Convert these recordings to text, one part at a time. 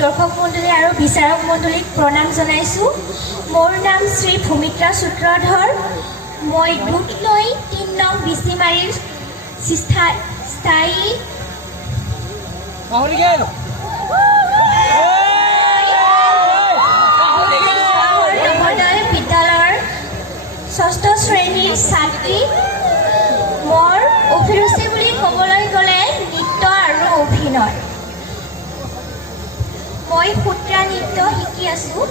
দৰ্শক মণ্ডলী আৰু বিচাৰক মণ্ডলীক প্ৰণাম জনাইছোঁ। মোৰ নাম শ্ৰী ভূমিত্ৰা সূত্ৰধৰ। মই দুধনৈ ৩ নং বিচিমাৰীৰ স্থায়ী নৱোদয় বিদ্যালয়ৰ ৬ষ্ঠ শ্ৰেণীৰ ছাত্ৰী। মোৰ অভিৰুচি বুলি ক'বলৈ গ'লে নৃত্য আৰু অভিনয়। মই সত্ৰীয়া নৃত্য শিকি আছোঁ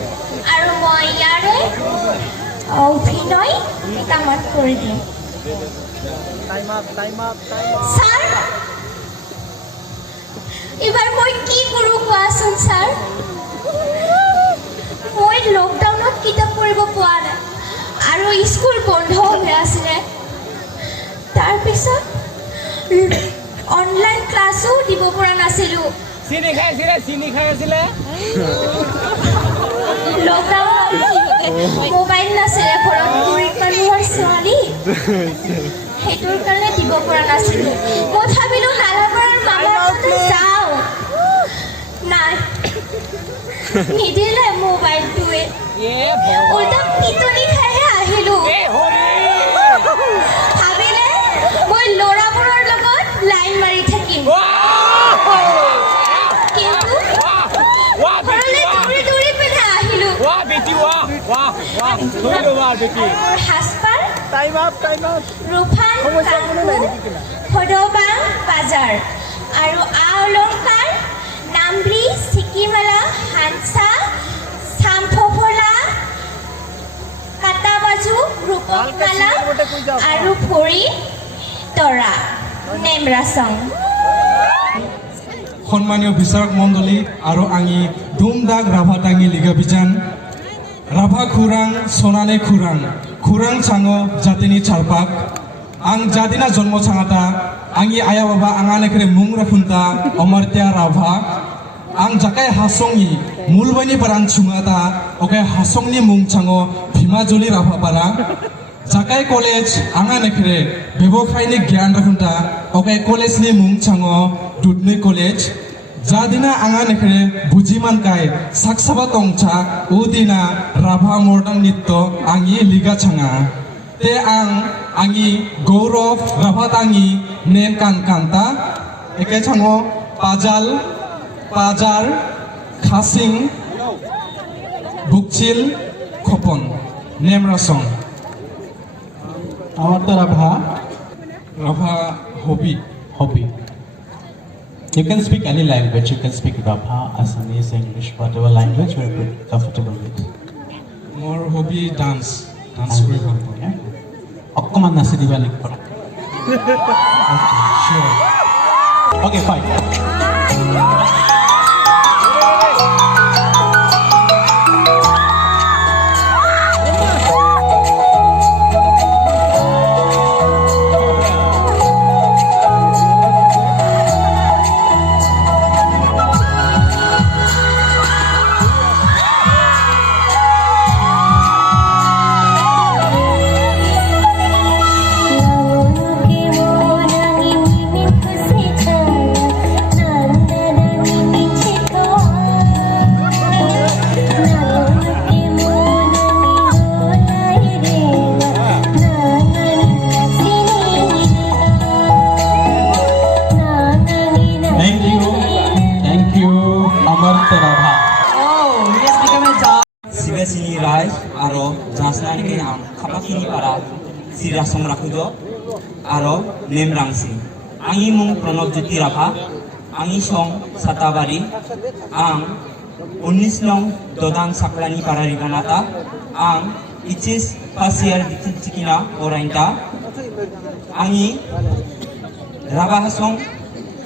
আৰু মই ইয়াৰে অভিনয় কেইটামান কৰি দিম। ছাৰ, এইবাৰ মই কি কৰোঁ কোৱাচোন ছাৰ? মই লকডাউনত কিতাপ পঢ়িব পোৱা নাই আৰু স্কুল বন্ধ হৈ আছিলে। তাৰপিছত অনলাইন ক্লাছো দিব পৰা নাছিলোঁ। লকডাউনত মোবাইল নাছিলে ঘৰত, গৰীব মানুহৰ ছোৱালী, সেইটোৰ কাৰণে দিব পৰা নাছিলোঁ। মই ভাবিলোঁ নালাগৰ মামাৰ যাওঁ, নাই নিদিলে মোবাইলটোৱে, উল্টা পিটনি খাইহে আহিলোঁ। ভাবিলে মই ল'ৰাবোৰৰ লগত লাইন মাৰি থাকিম, কিন্তু ঘৰলৈ দৌৰি দৌৰি পিনে আহিলোঁ। মোৰ সাজপাৰ ৰুফান সদবাং বাজাৰ আৰু আ অলংকাৰ নামৰি চিকিমালা হানচা চামফলা কাটা বাজু ৰূপকমালা আৰু ভৰি তৰা নেমৰাচং। সম্মানীয় বিচাৰক মন্ডলী আৰু আঙি দুমদাগ রাভা টাঙি লিগা বিজান রাভা খুরাং সোনানে খুরাং চাঙো জাতিনি চারপাক আং জাদিনা জন্ম চাঙাতা আঙি আয়া বাবা আঙানেকরে মুং রাখুনতা অমর্ত্য রাভা আং জাকাই হাসংনি মুলবানি পারান ছুঙাতা ওকে হাসংনি মুং চাঙো ভীমাজলি রাভা পারা জাকাই কলেজ আঙানেকরে ব্যবসায়নি জ্ঞান রাখুনতা ওকে কলেজনি মুং চাঙো দুধনৈ কলেজ जादिना आंगा नेखरे बुजिमान काय साक्साबा तंगचा उदिना राभा मर्दां नृत्य आंगी लिगा छाङा ते आंगी गौरव राभा तांगी नेन कानता एके छाङो पाजार खासिं बुकचिल खपन नेमरासं আমার তো Rabha hobby You can speak any language. You can speak Rabha, Assamese, English, whatever language you are comfortable with. More hobby dance very ভাল পাওঁ। অকমান নাচি দিবা লাগিব। Okay, sure. Okay, fine. Sini Rai aro jasnani ke nam khapakini para sira somrakudo aro nemrangsi angi mung Pranab Jyoti Rabha angi song Satabari ang 19 nong Dodang Saklani para Riganata ang ichis pasir dicikina orainta angi Rabha Song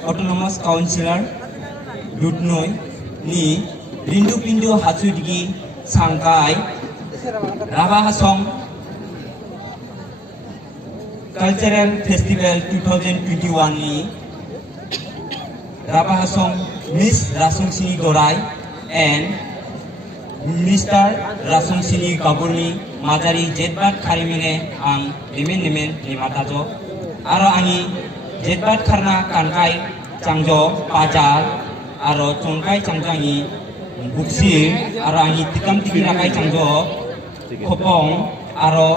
Autonomous Councillor Dudnoi ni Rindu Pindu Hatsudigi Sangkai Rabha Song Cultural Festival 2021 ni Rabha Song Miss Rasungsini Dorai and Mr. Rasungsini Gaburni Majari Jetbat Karimine ang Limen Limatajo Aro Angi Jetbat Karna Kankai Changjo Pajar Aro Chongkai Changjangi Buksir aro angi tikam tiki rakai changjo Kopong aro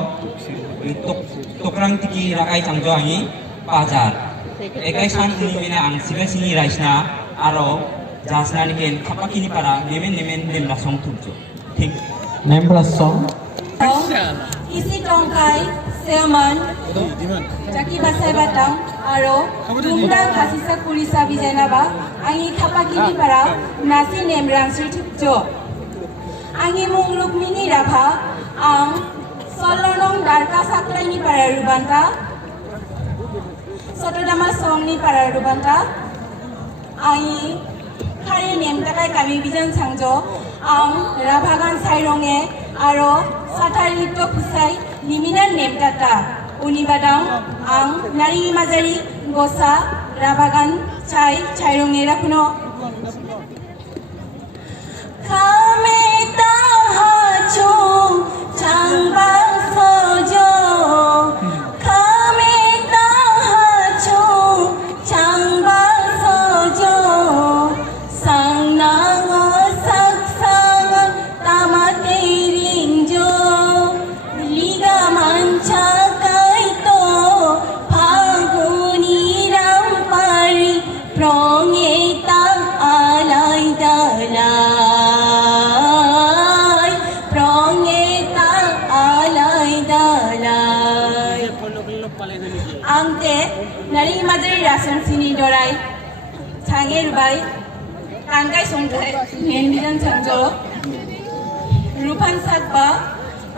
tokrang tiki rakai changjo angi Pajar Ekai san uni mina ang sigal sini raisna aro jasna niken kapakini para nemen nim rasong tubjo Thank you. Name Rasong. Isi Tongkai, Selman, Jaki Basai Batang, Aro, Dumdang Hasisa Kurisa Vijayanaba, Angi Kapakini Para, Nasi Nemrang Sritikjo. Angi Mungluk Mini Rabha, Ang Solonong Darka Saklaini Para Rubanta, Sotodama Songni Para Rubanta, Angi Kari Nemtakai Kami Vijan Sangjo, Ang Rabhagan Sairongge, Aro Satarito Pusai Liminan Nemtata Unibadang Ang Nari Mazari Gosa Rabagan Chai Chairongge Rakuno Kame Tahacho Changba Sojo Kame Tahacho Changba Sojo Sang Nanga Saksang Tamate Rinjo Liga Mancha Kaito Phaguni Rampari Prongeta Alay Dalay Prongeta Alay Dalay Angte Nari Madari Rason Sini Dorai Changir Bai Kangkai Songkai Nenbijan Sangjo Rupan Sakba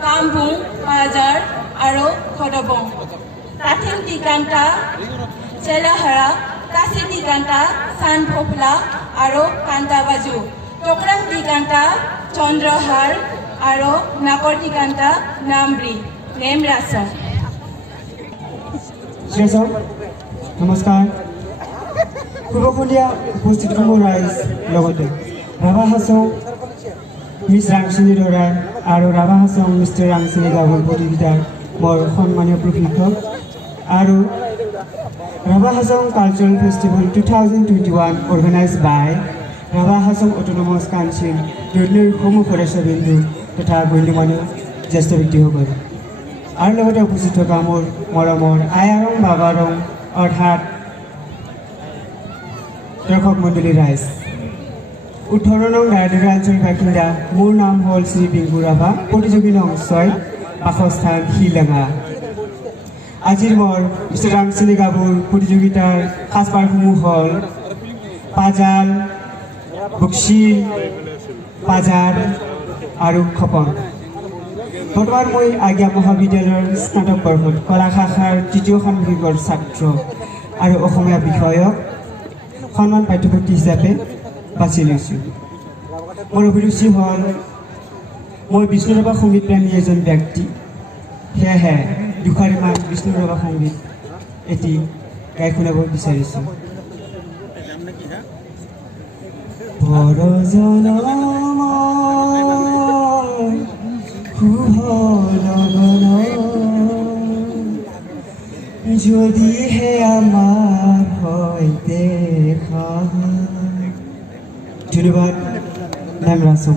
Kampung Pajar Aro Kodobong Tatim Tikanta Chelahara Kasi Tikanta San Popla Aro Kanta Baju Tokrang Tikanta Chandrahar Aro Nakor Tikanta Namri Name Rasong Shresam, Namaskar. Purbokulia উপস্থিত সমূহ ৰাইজ লগতে Rabha Hasong miss ৰাংচিনী দৰাই আৰু Rabha Hasong mister ৰাংচিনী গাভৰু প্ৰতিযোগিতাৰ বৰ সন্মানীয় প্ৰশিক্ষক আৰু Rabha Hasong cultural festival 2021 organised by Rabha Hasong autonomous council দুৰ্নীৰ সমূহ সদস্যবৃন্দ তথা গণ্যমান্য জ্যেষ্ঠ ব্যক্তিসকল আৰু লগতে উপস্থিত থকা মোৰ মৰমৰ আয়াৰং বাবাৰং অৰ্থাৎ দৰ্শক মণ্ডলী ৰাইজ 18 নং ৰায়দিঘা আঞ্চলিক বাসিন্দা মোৰ নাম হ'ল শ্ৰী পিংকু ৰাভা প্ৰতিযোগী নং 6 বাসস্থান শিলডাঙা আজিৰ মোৰ মিষ্টাৰ ৰাংচিনী গাভৰু প্ৰতিযোগিতাৰ সাজপাৰসমূহ হ'ল পাজাল বক্সিল পাজাৰ আৰু খপন বৰ্তমান মই আজ্ঞা মহাবিদ্যালয়ৰ স্নাতক বৰ্ষত কলা শাখাৰ তৃতীয় ষাণ্মাসিকৰ ছাত্ৰ আৰু অসমীয়া বিষয়ক সন্মান পাঠ্যপুথি হিচাপে বাছি লৈছোঁ মোৰ অভিৰুচি হ'ল মই বিষ্ণুৰাভা সংগীত প্ৰেমী এজন ব্যক্তি সেয়েহে দুষাৰিমান বিষ্ণুৰাভা সংগীত এটি গাই শুনাব বিচাৰিছোঁ যদিহে আমাৰ হইতে ধন্যবাদ নাম ৰাসং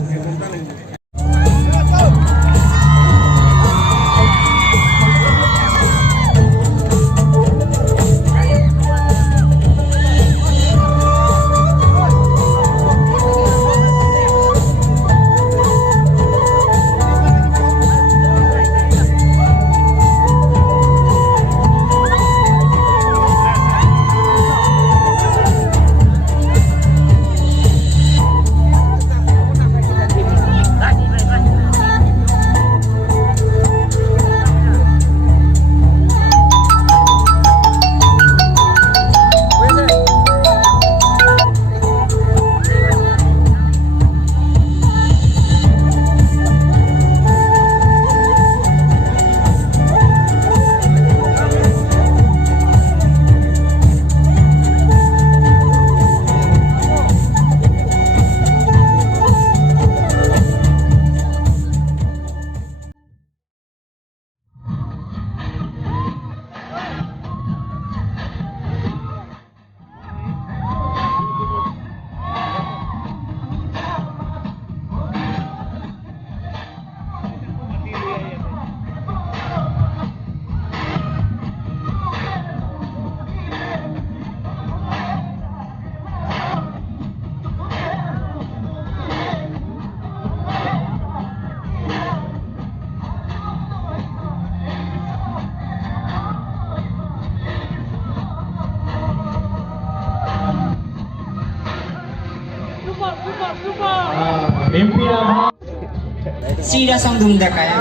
MP Rabha. Sri Rasam Dumdakaya.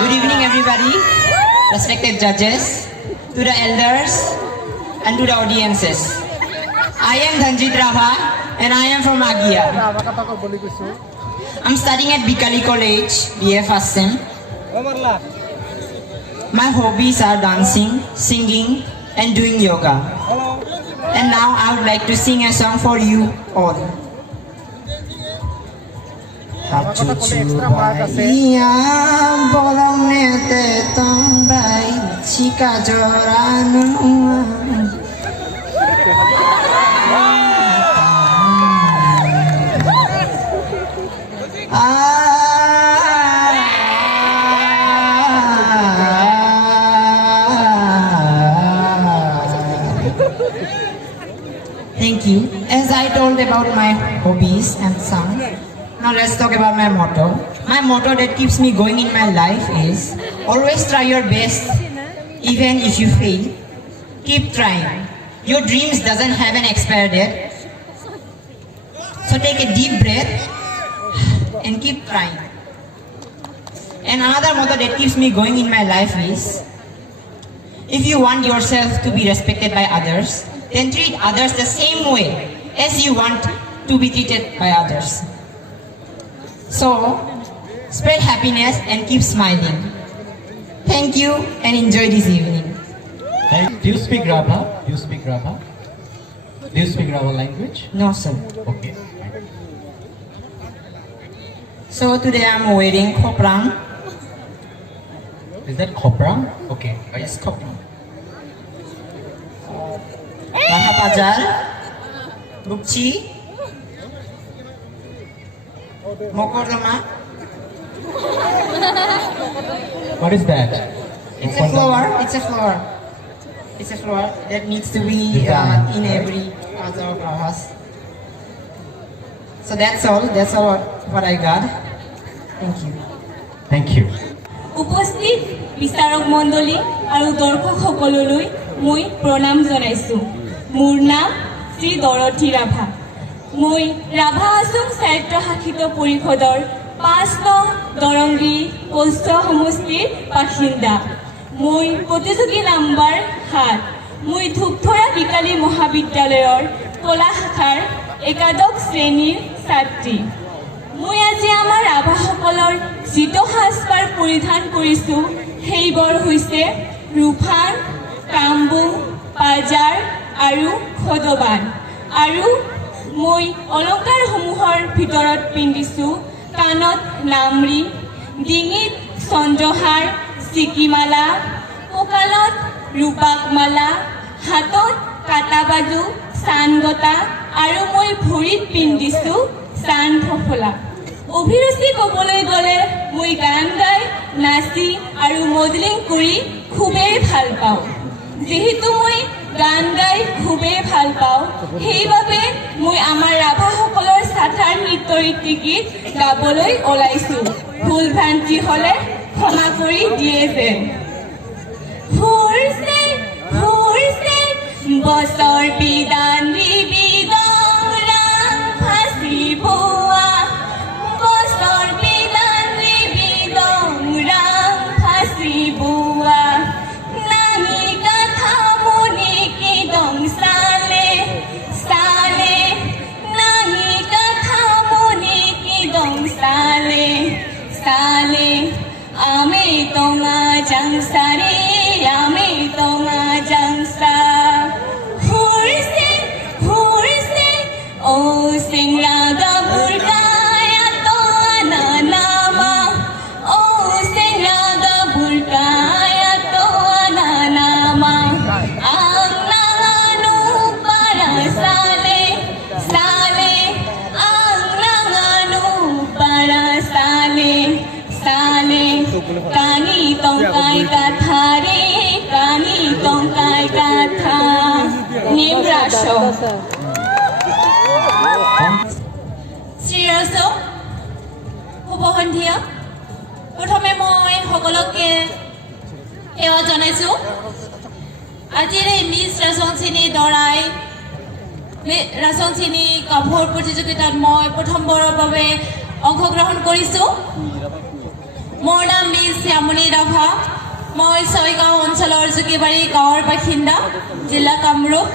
Good evening, everybody, respected judges, to the elders, and to the audiences. I am Dhanjit Rabha, and I am from Agia. I'm studying at Bikali College, BA First Sem. My hobbies are dancing, singing, and doing yoga. And now I would like to sing a song for you all. Iya bolong nete tombai chika joranu Thank you. As I told about my hobbies and song, now let's talk about my motto. My motto that keeps me going in my life is always try your best, even if you fail. Keep trying. Your dreams doesn't have an expire date. So take a deep breath and keep trying. And another motto that keeps me going in my life is if you want yourself to be respected by others, then treat others the same way as you want to be treated by others. So, spread happiness and keep smiling. Thank you and enjoy this evening. Do you speak Rabha? Do you speak Rabha? Do you speak Rabha language? No, sir. Okay. So today I'm wearing Khoprang. Is that Khoprang? Okay. Yes, Khoprang. Raha Pajar, Bukchi, Mokordama. What is that? It's a flower. It's a flower. It's a flower that needs to be in every part of our house. So that's all. That's all what I got. Thank you. Thank you. উপস্থিত বিচাৰক মণ্ডলী আৰু দৰ্শকসকললৈ মই প্ৰণাম জনাইছোঁ। মোৰ নাম শ্ৰী দৰথী ৰাভা। মই ৰাভা আছাম স্বায়ত্তশাসিত পৰিষদৰ ৫ নং দৰংগী কষ্ট সমষ্টিৰ বাসিন্দা। মই প্ৰতিযোগী নাম্বাৰ ৭। মই ধূপধৰা বিকালী মহাবিদ্যালয়ৰ কলা শাখাৰ একাদশ শ্ৰেণীৰ ছাত্ৰী। মই আজি আমাৰ ৰাভাসকলৰ যিটো সাজপাৰ পৰিধান কৰিছোঁ সেইবোৰ হৈছে ৰুফান, কামবুং, পাজাৰ আৰু খদবান। আৰু মই অলংকাৰসমূহৰ ভিতৰত পিন্ধিছোঁ কাণত নামৰি, ডিঙিত চন্দ্ৰহাৰ, চিকিমালা, কঁকালত ৰূপাকমালা, হাতত কাটাবাজু, চানগতা আৰু মই ভৰিত পিন্ধিছোঁ চান ফফলা। অভিৰুচি ক'বলৈ গ'লে মই গান গাই, নাচি আৰু মডেলিং কৰি খুবেই ভাল পাওঁ। যিহেতু মই গান গাই খুবেই ভাল পাওঁ, সেইবাবে মই আমাৰ ৰাভাসকলৰ চাথাৰ নৃত্য ৰীতি গীত গাবলৈ ওলাইছোঁ। ভুল ভ্ৰান্তি হ'লে ক্ষমা কৰি দিয়ে যেন। ফুৰছে ফুৰছে বছৰ বিদান বিদং ফাঁচি বোৱা, বছৰ বিদান বিদং ফাঁচি বোৱা, নাঙি কাঠা মুনি কিদং চালে চালে, নাঙি কাঠা মুনি কিদং চালে চালে, আমি টঙা জাংসাৰে আমি টঙা জাংসা। ফুৰছে ফুৰছে ও চেংৰা গাভৰুৰ কায়াত নানামা, ও চেংৰা গাভৰুৰ কায়াত নানামা, আং নাঙানো পাৰা চালে চালে, আং নাঙানো পাৰা চালে চালে, কানি টংকাই কাঠা ৰে কানি টংকাই কাঠা। নিম্ৰাস শ্ৰীৰসম শুভ সন্ধিয়া। প্ৰথমে মই সকলোকে সেৱা জনাইছোঁ। আজিৰ এই মিছ ৰাজংচিনী দৰাই ৰাচংচিনী কাপোৰ প্ৰতিযোগিতাত মই প্ৰথমবাৰৰ বাবে অংশগ্ৰহণ কৰিছোঁ। মোৰ নাম মিছ শ্যামলী ৰাভা। মই ছয়গাঁও অঞ্চলৰ জুকিবাৰী গাঁৱৰ বাসিন্দা, জিলা কামৰূপ।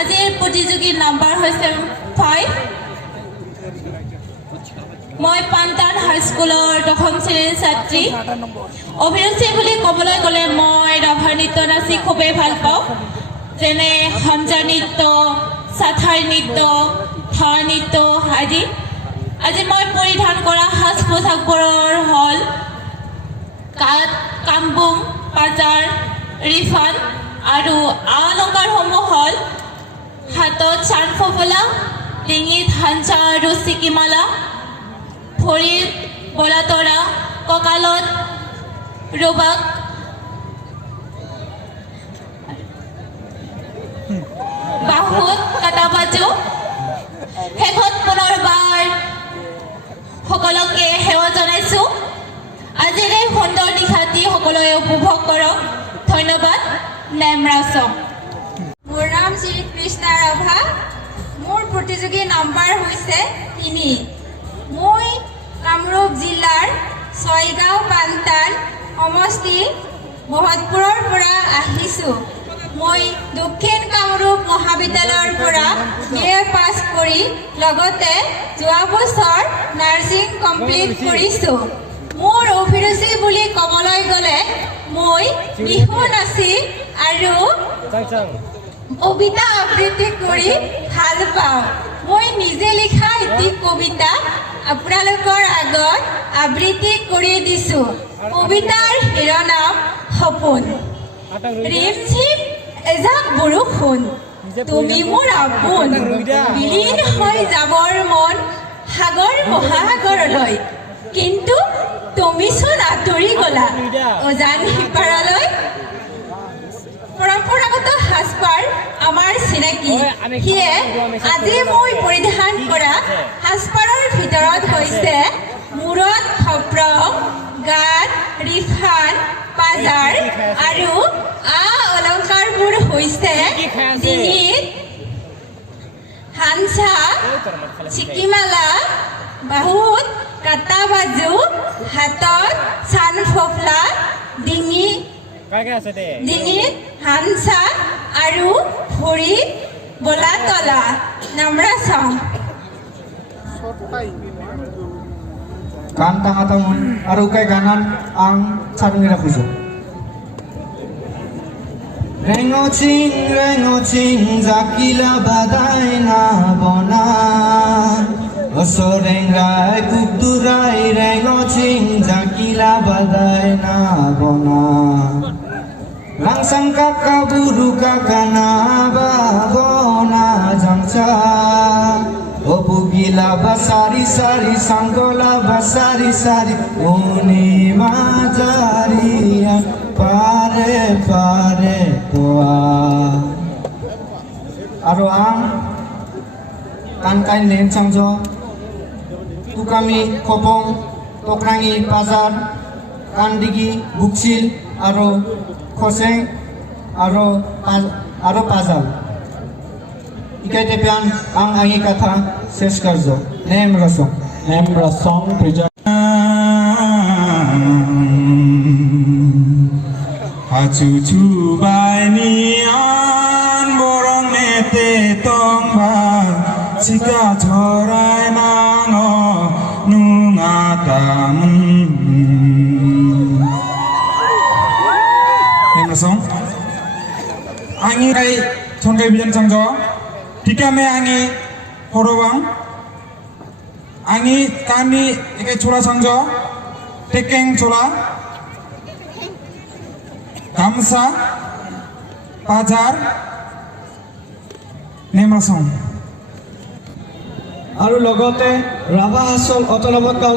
আজিৰ প্ৰতিযোগীৰ নাম্বাৰ হৈছে 5। মই পানটান হাইস্কুলৰ ১ম শ্ৰেণীৰ ছাত্ৰী। অভিৰুচি বুলি ক'বলৈ গ'লে মই ৰাভা নৃত্য নাচি খুবেই ভাল পাওঁ, যেনে হামজা নৃত্য, চাথাই নৃত্য, থাৰ নৃত্য আদি। আজি মই পৰিধান কৰা সাজ পোছাকবোৰৰ হ'ল কামবুং, পাজাৰ, ৰিফান আৰু অলংকাৰসমূহ হ'ল হাতত চান ফফলা, ডিঙিত হাঞ্চা আৰু চিকিমালা, ভৰিত বলাতৰা, কঁকালত ৰুবাক, বাহুত কাটা বাজু। শেষত পুনৰবাৰ সকলোকে সেৱা জনাইছোঁ। আজিৰ এই সুন্দৰ নিশাটি সকলোৱে উপভোগ কৰক। ধন্যবাদ। নেম ৰাচং। মোৰ নাম শ্ৰী কৃষ্ণা ৰাভা। মোৰ প্ৰতিযোগী নাম্বাৰ হৈছে 3। মই কামৰূপ জিলাৰ ছয়গাঁও পানটান সমষ্টি বহৎপুৰৰ পৰা আহিছোঁ। মই দক্ষিণ কামৰূপ মহাবিদ্যালয়ৰ পৰা BA পাছ কৰি লগতে যোৱা বছৰ নাৰ্ছিং কমপ্লিট কৰিছোঁ। মোৰ অভিৰুচি বুলি ক'বলৈ গ'লে মই বিহু নাচি আৰু কবিতা আবৃত্তি কৰি ভাল পাওঁ। মই নিজে লিখা এটি কবিতা আপোনালোকৰ আগত আবৃত্তি কৰি দিছোঁ। কবিতাৰ শিৰোনাম সপোন। ৰিমঝিম এজাক বৰষুণ, তুমি মোৰ আপোন, বিলীন হৈ যাবৰ মন সাগৰ মহাসাগৰলৈ, কিন্তু তুমিচোন আঁতৰি গলা অজান সিপাৰলৈ। পৰম্পৰাগত সাজপাৰ আমাৰ চিনাকি, সেয়ে আজি মই পৰিধান কৰা সাজপাৰৰ ভিতৰত হৈছে মূৰত খপ্ৰং, গাত ৰিফান, পাজাৰ আৰু অলংকাৰবোৰ হৈছে ডিঙিত হাঞ্চা, চিকিমালা, বাহুত কাটা বাজু, হাতত চান ফফলা, ডিঙিত হাঞ্চা আৰু ভৰিত বলাতলা। নামৰাচং। Kan tangatamon aru kay ganan ang sarungira puso. Rengo ching zakila badai na bona. Oso rengrai kukdurai rengo ching zakila badai na bona. Langsang kakaburu kakana babona jangcha. Obu gila basari sari sanggola basari sari uni majarian pare pare toa. Aro ang kan kain len sangjo tukami kopong tokrangi pasar kandigi buksil aro khoseng aro pasar. Ikai tepian ang angi kata শেষ কার্য name রসং present হাচুচু বাইনিয়ান বরং নেতে তংবা চিকা ছড়ায় নাঙ নুঙাতাম name রসং আঙি রাই ছন্দাই বিজান চাংজ টিকামে আঙি Horowang, angi kami ikai chola sangjo, tekeng chola, gamsa, pajar, nemrasong. আৰু লগতে ৰাভা হাছল অতলবত গাঁও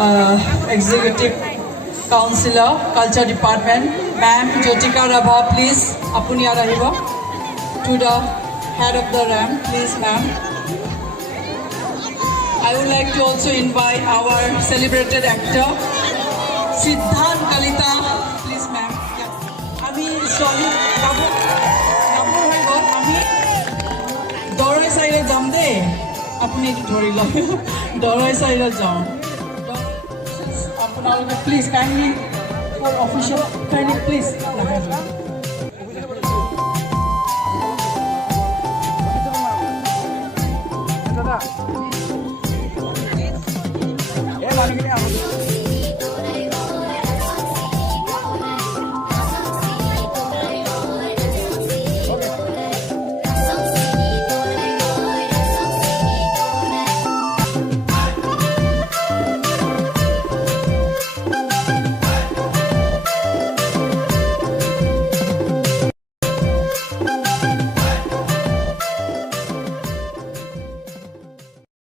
Executive Counselor, Culture Department, Ma'am Jyotika Rabha, please, apuni arahibo. To the head of the ramp, please, ma'am. I would like to also invite our celebrated actor, Siddhant Kalita, please, ma'am. Yeah. Ami sorry, Babu hoy gol. Ami dorai side jam de. Apuni dhori lo. Dorai side jam. Apuna please kindly for official kindly please.